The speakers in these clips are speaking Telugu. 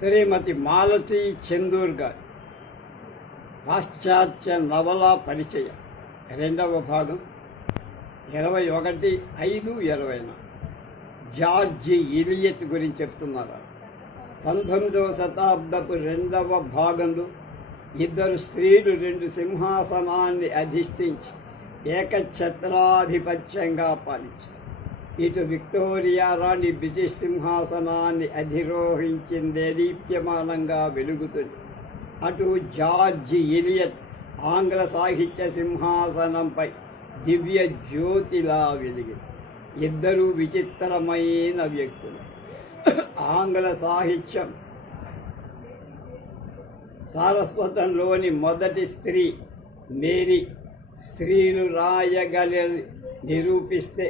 శ్రీమతి మాలతి చందూర్ గారి పాశ్చాత్య నవల పరిచయం. రెండవ భాగం ఇరవై ఒకటి ఐదు ఇరవై జార్జి ఇలియట్ గురించి చెప్తున్నారు. పంతొమ్మిదవ శతాబ్దపు రెండవ భాగంలో ఇద్దరు స్త్రీలు రెండు సింహాసనాన్ని అధిష్ఠించి ఏకఛత్రాధిపత్యంగా పాలించారు. ఇటు విక్టోరియా రాణి బ్రిటిష్ సింహాసనాన్ని అధిరోహించిందే దీప్యమానంగా వెలుగుతుంది. అటు జార్జ్ ఇలియట్ ఆంగ్ల సాహిత్య సింహాసనంపై దివ్య జ్యోతిలా వెలిగింది. ఇద్దరు విచిత్రమైన వ్యక్తులు. ఆంగ్ల సాహిత్యం సారస్వతంలోని మొదటి స్త్రీ మేరీ స్త్రీలు రాయగలి నిరూపిస్తే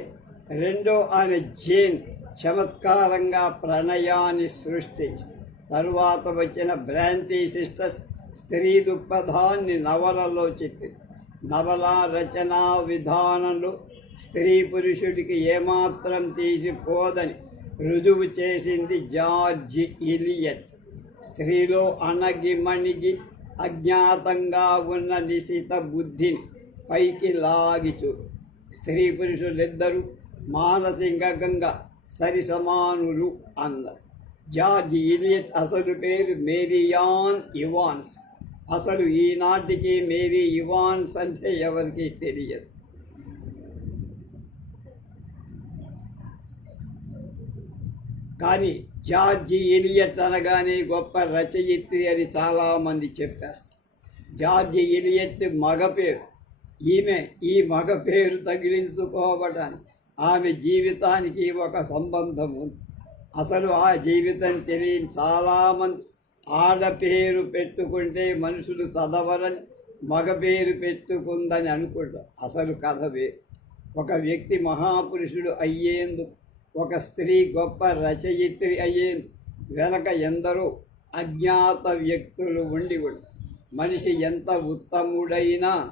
రెండో ఆమె జేన్ చమత్కారంగా ప్రణయాన్ని సృష్టి. తరువాత వచ్చిన బ్రాంతి సిస్టర్స్ స్త్రీ దృక్పథాన్ని నవలలో చెప్పి. నవల రచనా విధానంలో స్త్రీ పురుషుడికి ఏమాత్రం తీసిపోదని రుజువు చేసింది జార్జ్ ఇలియట్. స్త్రీలో అణగిమణిగి అజ్ఞాతంగా ఉన్న నిశిత బుద్ధిని పైకి లాగిచు. స్త్రీ పురుషులిద్దరూ మానసికంగా సరి సమానులు అన్నారు జార్జ్ ఇలియట్ అసలు పేరు మేరియాన్ ఇవాన్స్. అసలు ఈనాటికి మేరీ ఇవాన్స్ అంటే ఎవరికి తెలియదు. కానీ జార్జి ఎలియట్ అనగానే గొప్ప రచయిత్రి అని చాలామంది చెప్పేస్తారు. జార్జి ఎలియట్ మగ పేరు. ఈమె ఈ మగ పేరు తగిలించుకోవడానికి ఆమె జీవితానికి ఒక సంబంధం ఉంది అసలు ఆ జీవితం తెలియని చాలామంది ఆడపేరు పెట్టుకుంటే మనుషులు చదవరని మగ పేరు పెట్టుకుందని అనుకుంటారు. అసలు కథ ఒక వ్యక్తి మహాపురుషుడు అయ్యేందుకు ఒక స్త్రీ గొప్ప రచయిత్రి అయ్యేందుకు వెనక ఎందరో అజ్ఞాత వ్యక్తులు ఉండి ఉండి మనిషి ఎంత ఉత్తముడైనా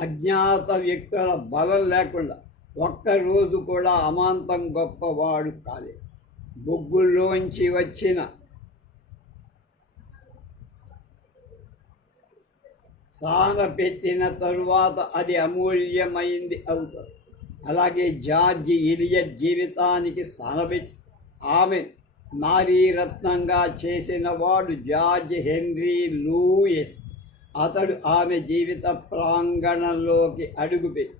అజ్ఞాత వ్యక్తుల బలం లేకుండా ఒక్కరోజు కూడా అమాంతం గొప్పవాడు కాలేదు బొగ్గుల్లోంచి వచ్చిన సాన పెట్టిన తరువాత అది అమూల్యమైంది అవుతుంది. అలాగే జార్జి ఇలియట్ జీవితానికి సానబెట్టి ఆమె నారీరత్నంగా చేసిన వాడు జార్జ్ హెన్రీ లూయిస్. అతడు ఆమె జీవిత ప్రాంగణంలోకి అడుగుపెట్టి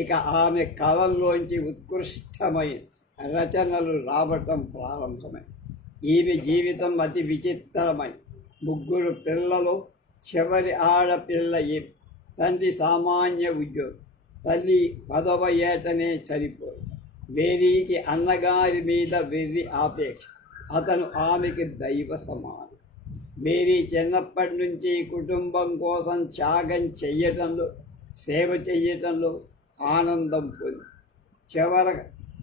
ఇక ఆమె కలంలోంచి ఉత్కృష్టమైన రచనలు రావటం ప్రారంభమై. ఈమె జీవితం అతి విచిత్రమై. ముగ్గురు పిల్లలు చివరి ఆడపిల్ల ఈ తండ్రి సామాన్య ఉద్యోగం తల్లి పదవ ఏటనే చనిపోయి మేరీకి అన్నగారి మీద వెర్రి ఆపేక్ష అతను ఆమెకి దైవ సమానం. మేరీ చిన్నప్పటి నుంచి కుటుంబం కోసం త్యాగం చెయ్యటంలో సేవ చెయ్యటంలో ఆనందం పొంది. చివర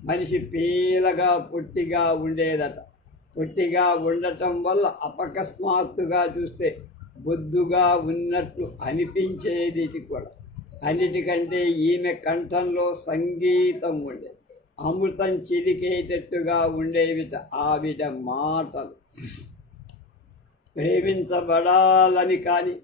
మనిషి పీలగా పొట్టిగా ఉండేదట. పొట్టిగా ఉండటం వల్ల అపకస్మాత్తుగా చూస్తే బొద్దుగా ఉన్నట్టు అనిపించేది కూడా. అన్నిటికంటే ఈమె కంఠంలో సంగీతం ఉండేది అమృతం చిలికేటట్టుగా ఉండేవిట ఆవిడ మాటలు. ప్రేమించబడాలని కానీ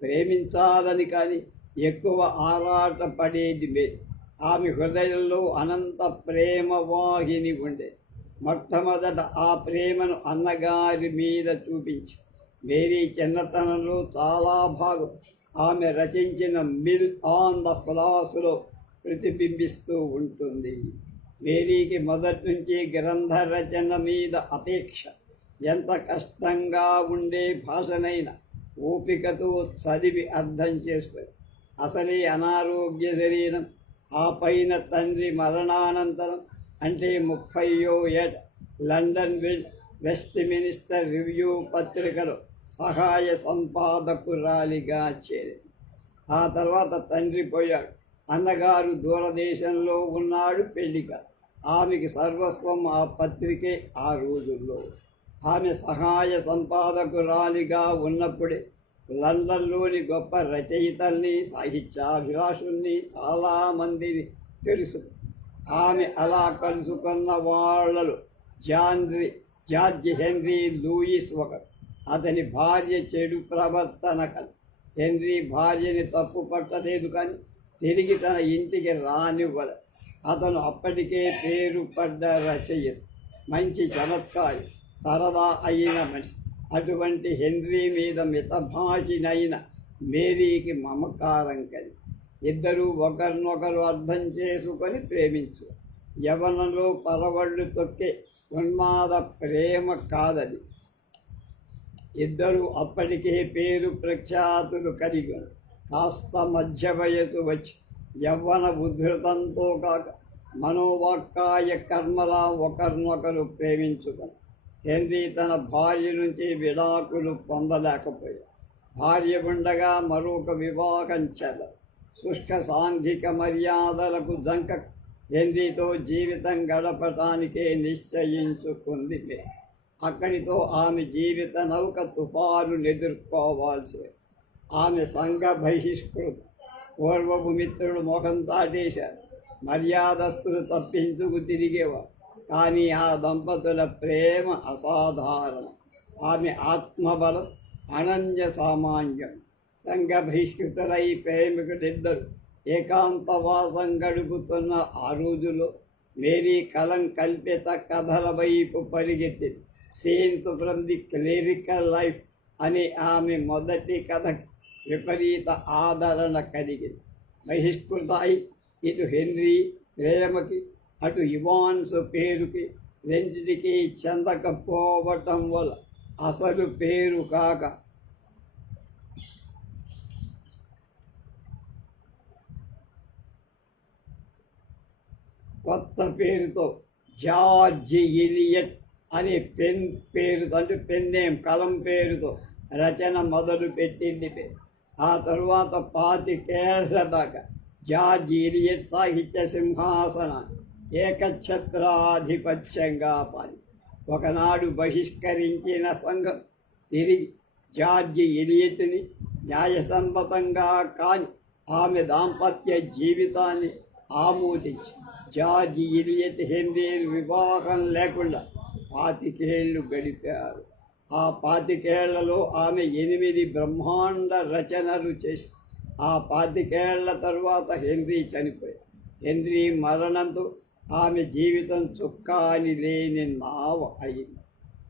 ప్రేమించాలని కానీ ఎక్కువ ఆరాటపడేది లేదు ఆమె హృదయంలో అనంత ప్రేమ వాహిని ఉండే. మొట్టమొదట ఆ ప్రేమను అన్నగారి మీద చూపించి మేరీ చిన్నతనంలో చాలా భాగం ఆమె రచించిన మిల్ ఆన్ ద ఫ్లాస్లో ప్రతిబింబిస్తూ ఉంటుంది. మేరీకి మొదటి నుంచి గ్రంథ రచన మీద అపేక్ష. ఎంత కష్టంగా ఉండే భాషనైనా ఓపికతో చదివి అర్థం చేసుకొని అసలే అనారోగ్య శరీరం ఆ పైన తండ్రి మరణానంతరం అంటే ముప్పయో ఏట లండన్ వెస్ట్ మినిస్టర్ రివ్యూ పత్రికలో సహాయ సంపాదకురాలిగా చేరింది. ఆ తర్వాత తండ్రి పోయాడు. అన్నగారు దూరదేశంలో ఉన్నాడు పెళ్ళిక ఆమెకి సర్వస్వం ఆ పత్రికే ఆ రోజుల్లో. ఆమె సహాయ సంపాదకురాలిగా ఉన్నప్పుడే లండన్లోని గొప్ప రచయితల్ని సాహిత్యాభిలాషుల్ని చాలామందిని తెలుసు. ఆమె అలా కలుసుకున్న వాళ్ళలో జాన్రీ జార్జ్ హెన్రీ లూయిస్ ఒకరు. అతని భార్య చెడు ప్రవర్తన కల హెన్రీ భార్యని తప్పు పట్టలేదు కానీ తిరిగి తన ఇంటికి రానివ్వలే అతను అప్పటికే పేరు పడ్డ రచయిత. మంచి చమత్కారి. సరదా అయిన మనిషి. అటువంటి హెన్రీ మీద మితభాషినైన మేరీకి మమకారం కలిగి ఇద్దరూ ఒకరినొకరు అర్థం చేసుకొని ప్రేమించు. యవనలో పరవళ్ళు తొక్కే ఉన్మాద ప్రేమ కాదది. ఇద్దరు అప్పటికే పేరు ప్రఖ్యాతులు కలిగి ఉన్నారు. కాస్త మధ్య వయసు వచ్చి యవ్వన ఉద్ధృతంతో కాక మనోవాక్కాయ కర్మలా ఒకరినొకరు ప్రేమించుకొని హెన్రీ తన భార్య నుంచి విడాకులు పొందలేకపోయాడు. భార్య ఉండగా మరొక వివాహం చెల శుష్క సాంఘిక మర్యాదలకు జంక హెన్రీతో జీవితం గడపటానికే నిశ్చయించుకుంది అక్కడితో ఆమె జీవిత నౌక తుఫాను ఎదుర్కోవాల్సి ఆమె సంఘ బహిష్కృత పూర్వపు మిత్రుడు మొహం దాటేశారు మర్యాదస్తులు తప్పించుకు తిరిగేవారు. కానీ ఆ దంపతుల ప్రేమ అసాధారణం. ఆమె ఆత్మబలం అనన్య సామాన్యం. సంఘ బహిష్కృతులై ప్రేమికులిద్దరు ఏకాంతవాసం గడుపుతున్న ఆ రోజులో మేరీ కలం కల్పిత కథల వైపు పరిగెత్తింది scenes from the clerical life అనే ఆమె మొదటి కథ విపరీత ఆదరణ కలిగింది. బహిష్కృత అయి ఇటు హెన్రీ ప్రేమకి అటు ఇవాన్స్ పేరుకి రెండింటికి చెందకపోవటం వల్ల అసలు పేరు కాక. కొత్త పేరుతో జార్జ్ ఇలియట్ అనే పెన్ పేరుతో అంటే పెన్ నేమ్ కలం పేరుతో రచన మొదలు పెట్టింది పేరు. ఆ తరువాత పాతికేళ్ళ దాకా జార్జ్ ఇలియట్ సాహిత్య సింహాసనాన్ని ఏకఛత్రాధిపత్యంగా పాలి ఒకనాడు బహిష్కరించిన సంఘం తిరిగి జార్జి ఇలియట్ని న్యాయసమ్మతంగా కాని ఆమె దాంపత్య జీవితాన్ని ఆమోదించి జార్జి ఇలియట్ హెన్రీ వివాహం లేకుండా పాతికేళ్ళు గడిపారు. ఆ పాతికేళ్ళలో ఆమె ఎనిమిది బ్రహ్మాండ రచనలు చేసి ఆ పాతికేళ్ళ తర్వాత హెన్రీ చనిపోయారు హెన్రీ మరణంతో ఆమె జీవితం చుక్కాని లేని నావ అయింది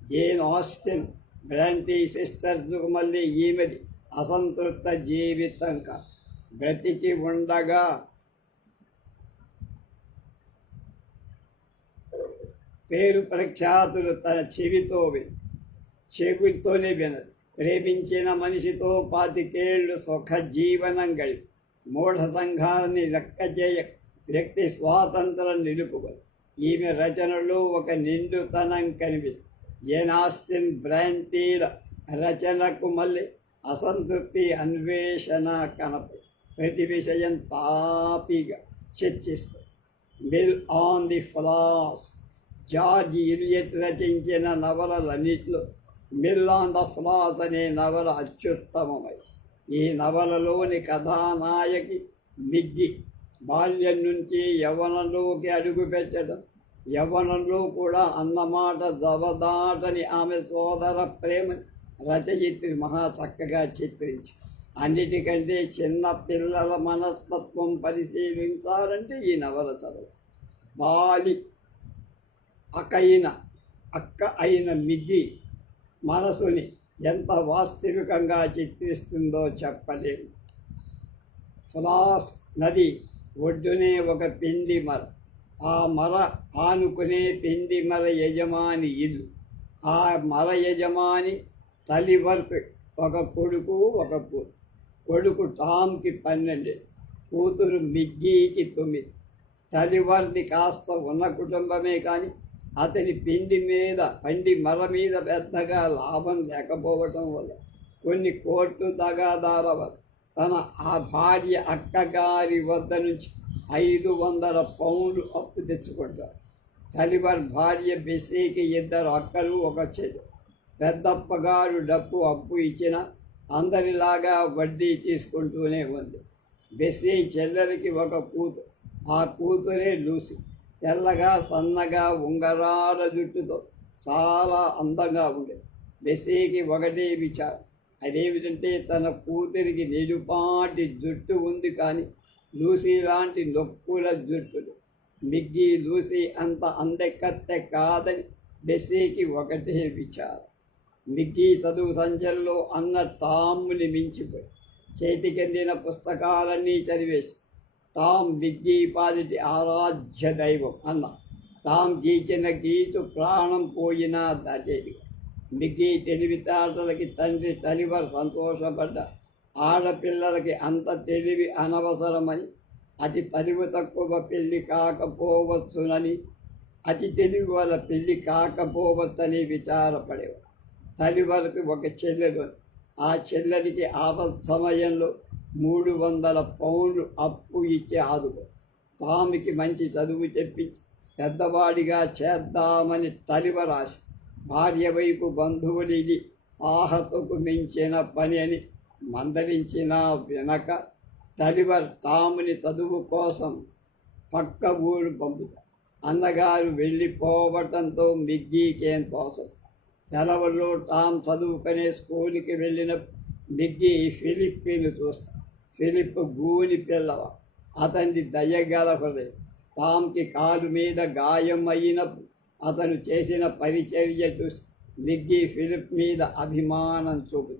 జేన్ ఆస్టిన్ బ్రాంటీ సిస్టర్స్కు మళ్ళీ ఈమెది అసంతృప్త జీవితం కా బ్రతికి ఉండగా. పేరు ప్రఖ్యాతులు తన చెవితో చెవితోనే వినదు. ప్రేమించిన మనిషితో పాతికేళ్ళు సుఖ జీవనం గడి మూఢ సంఘాన్ని లెక్క చేయ వ్యక్తి స్వాతంత్రం నిలుపుకొని. ఈమె రచనలు ఒక నిండుతనం కనిపిస్తుంది. జేనాస్టిన్ బ్రాంటీల రచనకు మళ్ళీ అసంతృప్తి అన్వేషణ కనపడి. ప్రతి విషయం తాపిగా చర్చిస్తుంది. Mill on the Floss George Eliot రచించిన నవలలన్నింటిలో మిల్ ఆన్ ద ఫ్లాస్ అనే నవల అత్యుత్తమమై ఈ నవలలోని కథానాయకి మిగ్గి బాల్యం నుంచి యవ్వనంలోకి అడుగుపెట్టడం యవ్వనంలో కూడా అన్నమాట జవదాటని ఆమె సోదర ప్రేమ రచయిత్రి మహా చక్కగా చిత్రించి అన్నిటికంటే చిన్న పిల్లల మనస్తత్వం పరిశీలించాలంటే ఈ నవల చదువు. బాలి అకైన అక్క అయిన మిగి మనసుని ఎంత వాస్తవికంగా చిత్రిస్తుందో చెప్పలేము. ఫ్లాస్ నది ఒడ్డునే ఒక పిండి మర. ఆ మర ఆనుకునే పిండి మర యజమాని ఇల్లు. ఆ మర యజమాని తల్లి వరకు ఒక కొడుకు ఒక కూతురు కొడుకు టామ్కి పన్నెండు కూతురు మిగ్గీకి తొమ్మిది. తల్లివారిని కాస్త ఉన్న కుటుంబమే కానీ అతని పిండి మీద పండి మర మీద పెద్దగా లాభం లేకపోవటం వల్ల కొన్ని కోట్లు తగాదాల వల్ల తన ఆ భార్య అక్కగారి వద్ద నుంచి ఐదు వందల పౌండ్లు అప్పు తెచ్చుకుంటారు తలివర్ భార్య బెస్సీకి ఇద్దరు అక్కలు ఒక చెల్లి. పెద్దప్పగారు డబ్బు అప్పు ఇచ్చిన అందరిలాగా వడ్డీ తీసుకుంటూనే ఉంది. బెస్సీ చెల్లెలకి ఒక కూతురు. ఆ కూతురే లూసి. తెల్లగా సన్నగా ఉంగరాల జుట్టుతో చాలా అందంగా ఉండేది. బెస్సీకి ఒకటే విచారం. అదేమిటంటే తన కూతురికి నిలుపాటి జుట్టు ఉంది కానీ లూసీ లాంటి నొక్కుల జుట్టులు. మిగ్గి లూసీ అంత అందెక్కత్తె కాదని బెస్సీకి ఒకటే విచారం. మిగ్గి చదువు సంచల్లో అన్న తాముని మించిపోయి చేతికెందిన పుస్తకాలన్నీ చదివేసి తాం మిగ్గి పాదిటి ఆరాధ్య దైవం అన్న తాం గీచిన గీతు ప్రాణం పోయినా దాటేది మిగ్గి తెలివితేటలకి తండ్రి తలివర్ సంతోషపడ్డ ఆడపిల్లలకి అంత తెలివి అనవసరమని అతి తెలివి తక్కువ పెళ్ళి కాకపోవచ్చునని అతి తెలివి వల్ల పెళ్ళి కాకపోవచ్చని విచారపడేవారు తలివరకు ఒక చెల్లెలు ఆ చెల్లెలికి ఆపత్ సమయంలో మూడు వందల పౌండ్లు అప్పు ఇచ్చే ఆదుకో. తామికి మంచి చదువు చెప్పించి పెద్దవాడిగా చేద్దామని తలివ రాసి భార్య వైపు బంధువులు ఇది ఆహతకు మించిన పని అని మందలించిన వెనక తలివర్ తాముని చదువు కోసం పక్క ఊరు పంపుతారు. అన్నగారు వెళ్ళిపోవటంతో మిగ్గీకేం తోచదు సెలవుల్లో టామ్ చదువుకునే స్కూల్కి వెళ్ళిన మిగ్గి ఫిలిప్పిని చూస్తా ఫిలిప్ గూని పిల్లవ అతని దయగల హృదయం. టామ్కి కాలు మీద గాయం అయినప్పుడు అతను చేసిన పరిచర్య చూసి ఫిలిప్ మీద అభిమానం చూపు.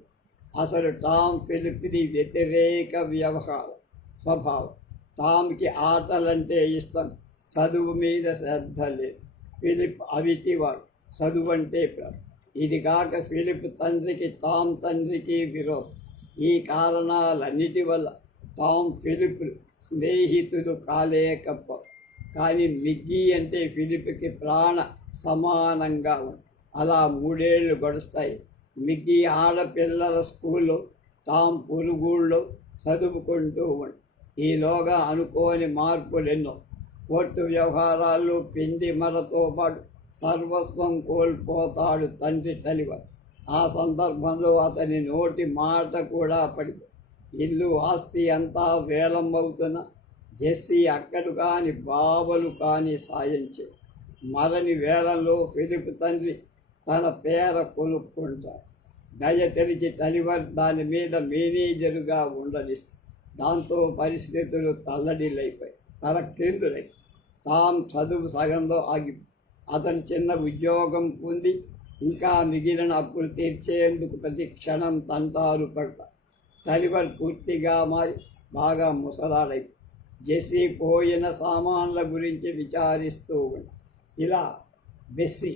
అసలు టామ్ ఫిలిప్ది వ్యతిరేక వ్యవహారం స్వభావం. టామ్కి ఆటలంటే ఇష్టం చదువు మీద శ్రద్ధ లేదు. ఫిలిప్ అవిటివాడు చదువు అంటే ఇది కాక ఫిలిప్ తండ్రికి టామ్ తండ్రికి విరోధం. ఈ కారణాలన్నిటి వల్ల టామ్ ఫిలిప్ స్నేహితులు కాలేకప్ప కానీ మిగ్గీ అంటే ఫిలిప్కి ప్రాణ సమానంగా ఉంది అలా మూడేళ్ళు గడుస్తాయి. మిగ్గీ ఆడపిల్లల స్కూల్లో తాం పురుగుళ్ళు చదువుకుంటూ ఉంది ఈలోగా అనుకోని మార్పులు ఎన్నో కోర్టు వ్యవహారాలు పిండి మరతో పాటు సర్వస్వం కోల్పోతాడు తండ్రి తలివ ఆ సందర్భంలో అతని నోటి మాట కూడా పడి ఇల్లు ఆస్తి అంతా వేలం అవుతున్న జెస్సీ అక్కడు కాని బావలు కాని సాయం మరణి మరని వేళల్లో ఫిలిప్ తండ్రి తన పేర కొనుక్కుంటాడు. దయ తెరిచి తలివర్ దాని మీద మేనేజరుగా ఉండనిస్తుంది దాంతో పరిస్థితులు తల్లడిల్లైపోయి తల క్రిందులై తాం చదువు సగంలో ఆగి అతను చిన్న ఉద్యోగం పొంది ఇంకా మిగిలిన అప్పులు తీర్చేందుకు ప్రతి క్షణం తంటారు పడతా తలివర్ పూర్తిగా మారి బాగా ముసలాడై జెస్సీ పోయిన సామాన్ల గురించి విచారిస్తూ ఇలా బెస్సి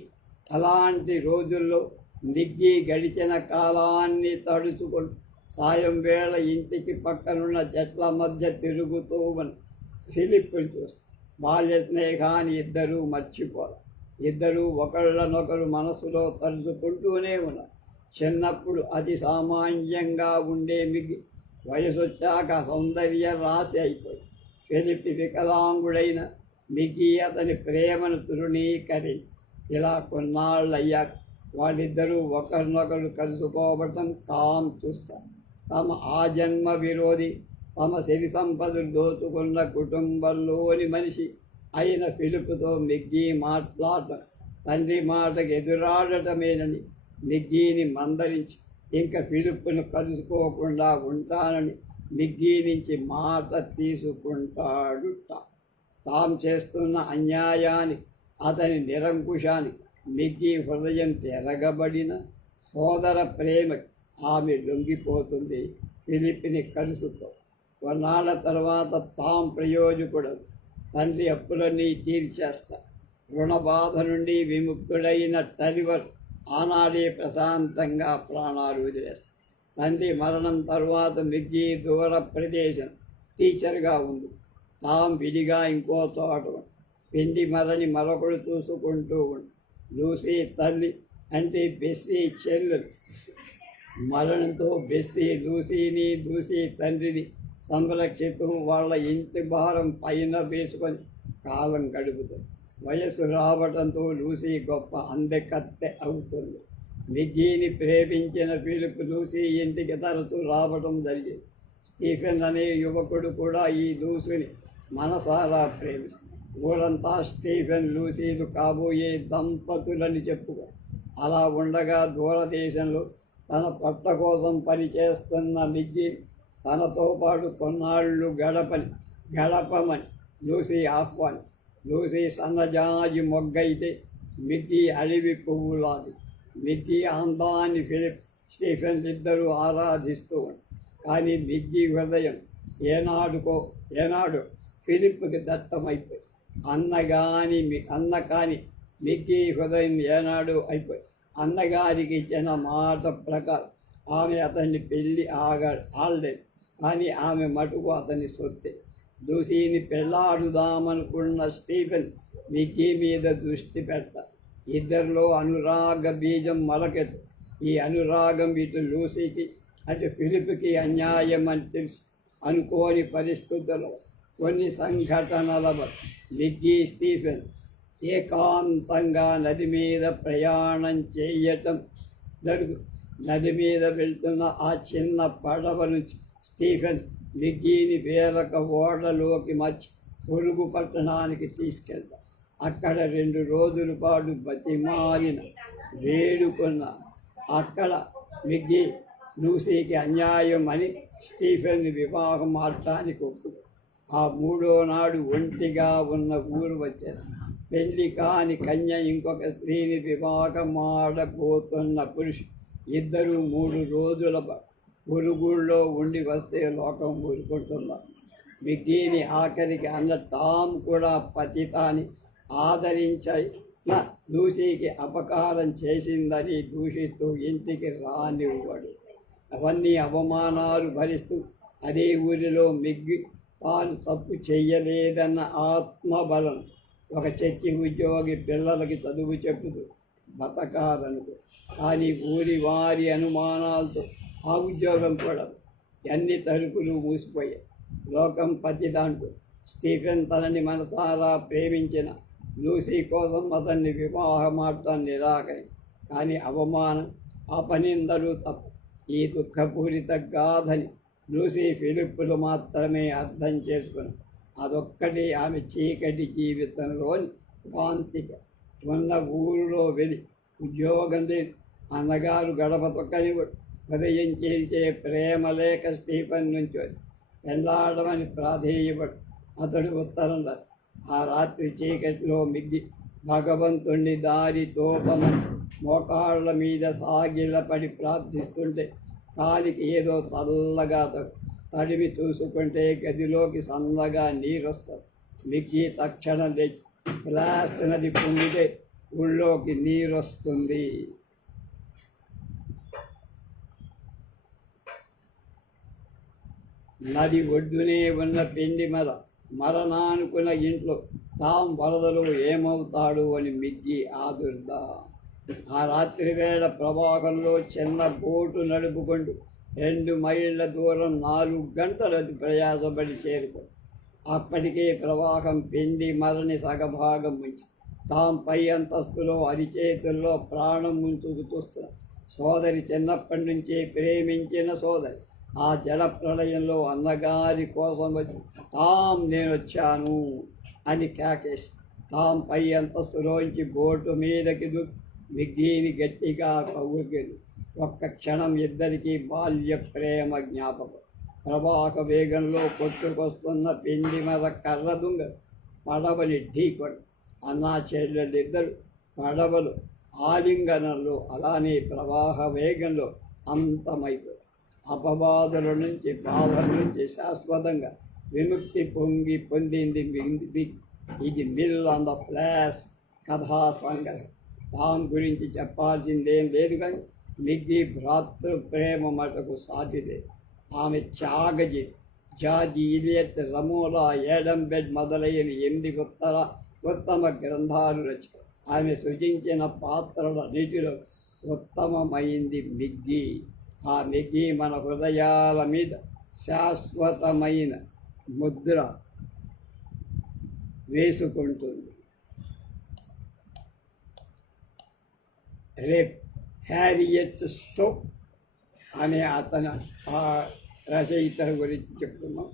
అలాంటి రోజుల్లో నిగ్గి గడిచిన కాలాన్ని తడుచుకొని సాయం వేళ ఇంటికి పక్కనున్న చెట్ల మధ్య తిరుగుతూ ఉన్న. ఫిలిప్ని చూసి బాల్య స్నేహాన్ని ఇద్దరూ మర్చిపోరు. ఇద్దరూ ఒకళ్ళనొకరు మనసులో తలుచుకుంటూనే ఉన్నారు. చిన్నప్పుడు అతి సామాన్యంగా ఉండే మిగి వయసు వచ్చాక సౌందర్య రాశి అయిపోయింది. ఫిలిప్ వికలాంగుడైన మిగి అతని ప్రేమను తృణీకరి ఇలా కొన్నాళ్ళు అయ్యాక వాళ్ళిద్దరూ ఒకరినొకరు కలుసుకోవటం తాం చూస్తారు తమ ఆజన్మ విరోధి తమ సిరి సంపదలు దోచుకున్న కుటుంబంలోని మనిషి అయిన పిలుపుతో మిగ్గి మాట్లాడటం తండ్రి మాటకు ఎదురాడటమేనని మిగ్గీని మందరించి ఇంకా పిలుపును కలుసుకోకుండా ఉంటానని మిగ్గీ నుంచి మాట తీసుకుంటాడు తాము తాం చేస్తున్న అన్యాయాన్ని అతని నిరంకుశాన్ని మిగ్గి హృదయం తిరగబడిన సోదర ప్రేమ ఆమె లొంగిపోతుంది. పిలిపిని కలుసుతో కొన్నాళ్ళ తర్వాత తాం ప్రయోజకుడు. తండ్రి అప్పులన్నీ తీర్చేస్తా. రుణ బాధ నుండి విముక్తుడైన టలివర్ ఆనాడే ప్రశాంతంగా ప్రాణాలు వదిలేస్తా. తండ్రి మరణం తర్వాత మిగ్గి దూర ప్రదేశం టీచర్గా ఉంది. తాం విడిగా ఇంకో తోట పిండి మరని మరొకడు చూసుకుంటూ ఉంది. లూసీ తల్లి అంటే బెస్సీ చెల్లెలు. మరణంతో బెస్సీ లూసీని లూసీ తండ్రిని సంరక్షిస్తూ వాళ్ళ ఇంటి భారం పైన వేసుకొని కాలం గడుపుతుంది. వయస్సు రావడంతో లూసీ గొప్ప అందకత్తె అవుతుంది. మిగ్గీని ప్రేమించిన పిలుపు లూసి ఇంటికి తరచూ రావడం జరిగింది. స్టీఫెన్ అనే యువకుడు కూడా ఈ లూసుని మనసారా ప్రేమిస్తాడు ఊరంతా స్టీఫెన్ లూసీలు కాబోయే దంపతులని చెప్పుకో అలా ఉండగా దూరదేశంలో తన పట్ట కోసం పనిచేస్తున్న మిగ్గి తనతో పాటు కొన్నాళ్ళు గడపని గడపమని లూసీ ఆహ్వాని లూసీ సన్నజాజి మొగ్గైతే మిగ్గి అడవి పువ్వులాది మిగ్గి అందాన్ని ఫిలిప్ స్టీఫెన్ ఇద్దరూ ఆరాధిస్తూ ఉంటారు కానీ మిగ్గి హృదయం ఏనాడుకో ఏనాడు ఫిలిప్కి దత్తమైపోయి అన్నగాని అన్న కాని మిగ్గి హృదయం ఏనాడు అయిపోయి అన్నగారికి ఇచ్చిన మాట ప్రకారం ఆమె అతన్ని పెళ్ళి ఆగ ఆడలేదు కానీ ఆమె మటుకు అతని సొత్తే. దూసీని పెళ్ళాడుదామనుకున్న స్టీఫెన్ మిక్కీ మీద దృష్టి పెడతారు ఇద్దరిలో అనురాగ బీజం మొలకెత్తు. ఈ అనురాగం ఇటు లూసీకి అటు ఫిలిప్కి అన్యాయం అని తెలుసు. అనుకోని పరిస్థితుల్లో కొన్ని సంఘటనల వల్ల మిగ్గీ స్టీఫెన్ ఏకాంతంగా నది మీద ప్రయాణం చేయటం జరుగు నది మీద వెళ్తున్న ఆ చిన్న పడవ నుంచి స్టీఫెన్ మిగ్గీని వేరొక ఓడలోకి మర్చి పొరుగు పట్టణానికి తీసుకెళ్తాం అక్కడ రెండు రోజుల పాటు బతిమాలిన వేడుకున్న అక్కడ మిగ్గి లూసీకి అన్యాయం అని స్టీఫెన్ వివాహం ఆడటానికి ఒప్పుకో. ఆ మూడో నాడు ఒంటిగా ఉన్న ఊరు వచ్చారు పెళ్ళి కాని కన్య ఇంకొక స్త్రీని వివాహమాడబోతున్న పురుషుడు ఇద్దరు మూడు రోజుల బ- పొరుగుళ్ళో ఉండి వస్తే లోకం ఊరుకుంటున్నారు మిగ్గీని ఆఖరికి అన్న తాము కూడా పతితాని ఆదరించిన దూషికి అపకారం చేసిందని దూషిస్తూ ఇంటికి రానివ్వడు. అవన్నీ అవమానాలు భరిస్తూ అదే ఊరిలో మిగ్గి తాను తప్పు చెయ్యలేదన్న ఆత్మబలం ఒక చర్చి ఉద్యోగి పిల్లలకి చదువు చెప్పుతూ బతకాలనుకో. కానీ ఊరి వారి అనుమానాలతో ఆ ఉద్యోగం కూడా అన్ని తలుపులు మూసిపోయాయి. లోకం పతి దాంట్లో స్టీఫెన్ తనని మనసారా ప్రేమించిన లూసీ కోసం అతన్ని వివాహమాడటం నిరాకరి కానీ అవమానం అపనిందలు తప్ప. ఈ దుఃఖపూరిత గాథని లూసీ ఫిలిప్పులు మాత్రమే అర్థం చేసుకుని అదొక్కటి ఆమె చీకటి జీవితంలోని కాంతిక ఉన్న ఊరిలో వెళ్ళి ఉద్యోగం లేని అన్నగారు గడప తొక్కనివ్వడు హృదయం చేసే ప్రేమ లేఖ స్టీఫన్ నుంచి వచ్చి ప్రాధేయపడు. అతడు ఉత్తరం రాదు ఆ రాత్రి చీకటిలో మిగ్గి భగవంతుణ్ణి దారి తోపమని మోకాళ్ళ మీద సాగిలపడి ప్రార్థిస్తుంటే కాలికి ఏదో చల్లగా తడివి తడిమి చూసుకుంటే గదిలోకి సన్నగా నీరొస్తుంది. మిగ్గి తక్షణం లేచి ఫ్లాస్ నది పొంగితే ఊళ్ళోకి నీరొస్తుంది. నది ఒడ్డునే ఉన్న పిండి మర మరణానుకున్న ఇంట్లో తాం వరదలు ఏమవుతాడు అని మిగ్గి ఆదుర్దా. ఆ రాత్రి వేళ ప్రవాహంలో చిన్న బోటు నడుపుకుంటూ రెండు మైళ్ళ దూరం నాలుగు గంటలది ప్రయాసపడి చేరుకో అప్పటికే ప్రవాహం పిండి మరణి సగభాగం ఉంచి తాం పై అంతస్తులో అరిచేతుల్లో ప్రాణం ముంచుకు చూస్తున్న సోదరి చిన్నప్పటి నుంచే ప్రేమించిన సోదరి. ఆ జల ప్రళయంలో అన్నగారి కోసం వచ్చి తాం నేను వచ్చాను అని కేకేసి తాం పై అంతస్తులోంచి బోటు మీదకి దూ గట్టిగా కవ్వుకెళ్ళి ఒక్క క్షణం ఇద్దరికి బాల్య ప్రేమ జ్ఞాపకం. ప్రవాహ వేగంలో కొట్టుకొస్తున్న పిండి మీద కర్ర దుంగ పడవని ఢీకొడు. అన్నా చెల్లెళ్ళిద్దరు పడవలు ఆలింగనంలో అలానే ప్రవాహ వేగంలో అంతమైపోయి అపవాదుల నుంచి బాధల నుంచి శాశ్వతంగా విముక్తి పొంగి పొందింది ఇది మిల్ ఆన్ ద ఫ్లాష్ కథా సంగ్రహం. దాని గురించి చెప్పాల్సిందేం లేదు కానీ మిగ్గి భ్రాతృ ప్రేమ మటుకు సాటిదే. ఆమె త్యాగజి George Eliot Romola Adam Bede మొదలైన ఎనిమిది ఉత్తర ఉత్తమ గ్రంథాలు రచన ఆమె సృజించిన పాత్రల నీటిలో ఉత్తమమైంది మిగ్గి. ఆ మిగ్గి మన హృదయాల మీద శాశ్వతమైన ముద్ర వేసుకుంటుంది. రేప్ హ్యారియట్ స్టో అనే అతను ఆ రచయిత గురించి చెప్తున్నాం.